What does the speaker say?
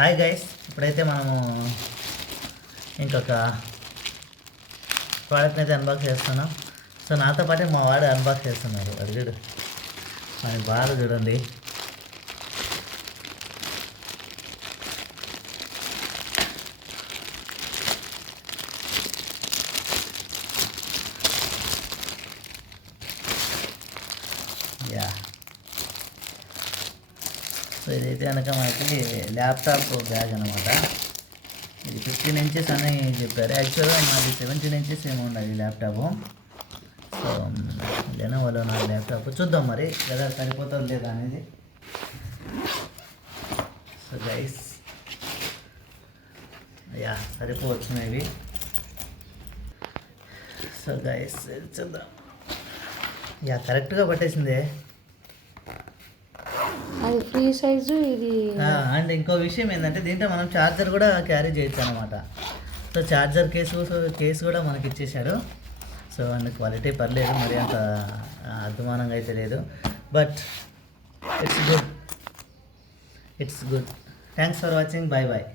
Hi guys, ఇప్పుడైతే మనము ఇంకొక ప్రోడక్ట్ని అయితే అన్బాక్స్ చేస్తున్నాం. సో నాతో పాటే మా వాడు అన్బాక్స్ చేస్తున్నారు. అది చూడు, మన బాగా చూడండి. యా, సో ఇదైతే కనుక మనకి ల్యాప్టాప్ బ్యాగ్ అనమాట. ఇది 15 ఇంచెస్ అని చెప్పారు. యాక్చువల్గా మాది 17 ఇంచెస్ ఏమో ఉండాలి ఈ ల్యాప్టాప్. సో లెనోవోలో నా ల్యాప్టాప్ చూద్దాం మరి ఎలా సరిపోతుంది లేదా అనేది. సో గైస్, యా సరిపోవచ్చు మేబీ. సో గైస్ చూద్దాం. యా కరెక్ట్గా పట్టేసిందే. అది ఫ్రీ సైజు ఇది. అండ్ ఇంకో విషయం ఏంటంటే దీంట్లో మనం ఛార్జర్ కూడా క్యారీ చేయొచ్చు అనమాట. సో ఛార్జర్ కేసు కూడా మనకి ఇచ్చేసాడు. సో అండ్ క్వాలిటీ పర్లేదు, మరి అంత అద్మానంగా అయితే లేదు. But it's good. Thanks for watching. Bye bye.